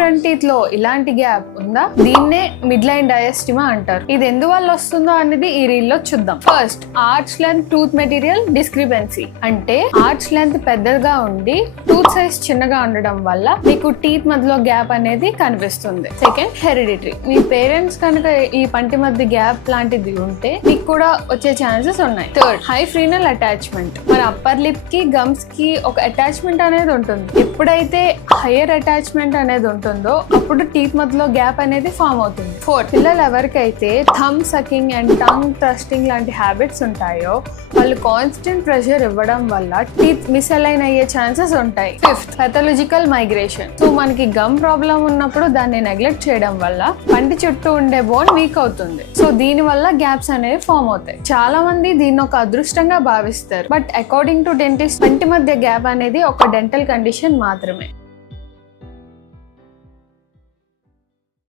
Front teeth లో ఇలాంటి gap ఉందా? దీన్నే మిడ్ లైన్ డయాస్టిమా అంటారు. ఇది ఎందువల్ల వస్తుందో అనేది ఈ రీల్ లో చూద్దాం. First, arch length tooth material discrepancy, అంటే ఆర్చ్ లెంత్ పెద్దగా ఉండి టూత్ సైజ్ చిన్నగా ఉండడం వల్ల మీకు టీత్ మధ్యలో గ్యాప్ అనేది కనిపిస్తుంది. Second, hereditary. మీ పేరెంట్స్ కనుక ఈ పంటి మధ్య గ్యాప్ లాంటిది ఉంటే మీకు కూడా వచ్చే ఛాన్సెస్ ఉన్నాయి. Third, high ఫ్రీనల్ attachment. మన అప్పర్ లిప్ కి గమ్స్ కి ఒక అటాచ్మెంట్ అనేది ఉంటుంది. ఎప్పుడైతే హైయర్ అటాచ్మెంట్ అనేది ఉంటుందో అప్పుడు టీత్ మధ్యలో గ్యాప్ అనేది ఫామ్ అవుతుంది. ఫోర్త్, పిల్లలు ఎవరికైతే thumb sucking and tongue thrusting లాంటి హ్యాబిట్స్ ఉంటాయో వాళ్ళు కాన్స్టెంట్ ప్రెషర్ ఇవ్వడం వల్ల టీత్ మిస్అలైన్ అయ్యే ఛాన్సెస్ ఉంటాయి. Fifth, pathological migration. సో మనకి గమ్ ప్రాబ్లం ఉన్నప్పుడు దాన్ని నెగ్లెక్ట్ చేయడం వల్ల పంటి చుట్టూ ఉండే బోన్ వీక్ అవుతుంది. సో దీని వల్ల గ్యాప్స్ అనేవి ఫామ్ అవుతాయి. చాలా మంది దీన్ని ఒక అదృష్టంగా భావిస్తారు. బట్ అకార్డింగ్ టు డెంటిస్ట్, పంటి మధ్య గ్యాప్ అనేది ఒక డెంటల్ కండిషన్ మాత్రమే.